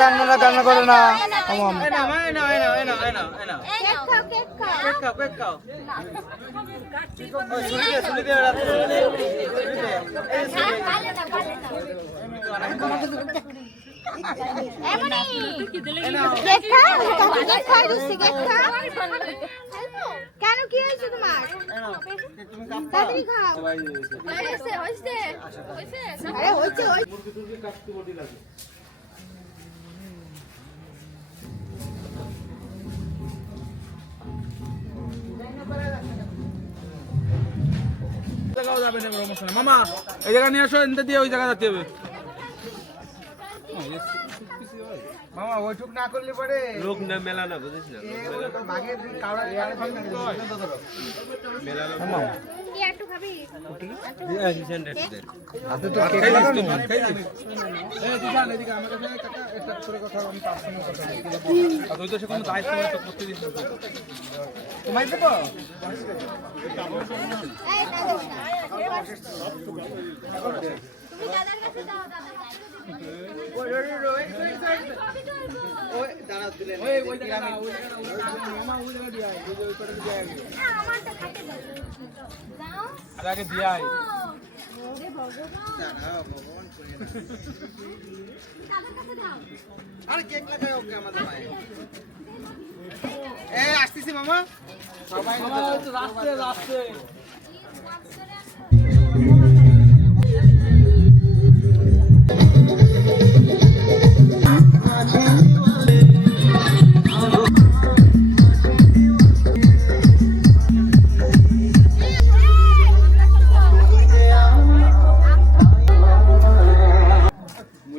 কান্না কান্না করে না। কেক খা কেক খা কেক খা কি হয়েছে তোমার? তাড়াতাড়ি খাও। হয়েছে হয়েছে নেই। মামা এই জায়গা নিয়ে আসো এনতে দিয়ে ওই জায়গা যেতে হবে। মামা ওইটুক না করলে পরে লোক না মেলা না বুঝিস না। বাঘের কাউরা কানে ফাং না থামাম কি একটু খাবি? হাতে তো কেক লাগানো এই তুষার, এদিকে আমার কাছে টাকা, একটা করে কথা আমি পার্সোনাল কথা বলি। আর তুই তো সে কোনো দায়িত্ব তো করতে দিস না। তোমায় দেবো আগে দিয়ে আয়। আরে কেক লাগাই ওকে আমাদের ভাই এ আসতেছি মামা তো রাস্তে, রাস্তে।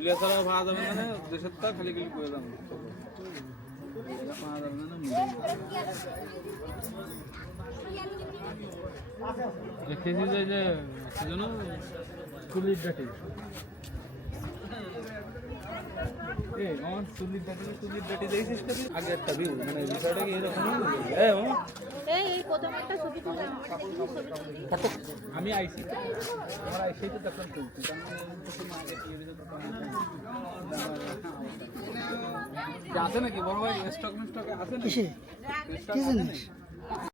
মুলিয়া ছাড়া ভাড়া যাবে না দেশের তো খালি খালি করে দাম। পাওয়া যাবে না না, যে যে সেজন্য চুলির ডাটি আমার চুলির ডাটি চুলির ডাটি দেখছিস আগে একটা ভিউ মানে বিষয়টা কি এরকম? আমি আইসি। আমার আইসি তো তখন তুলছি আছে নাকি? বড় ভাই স্টক স্টকে আছে নাকি নাকি?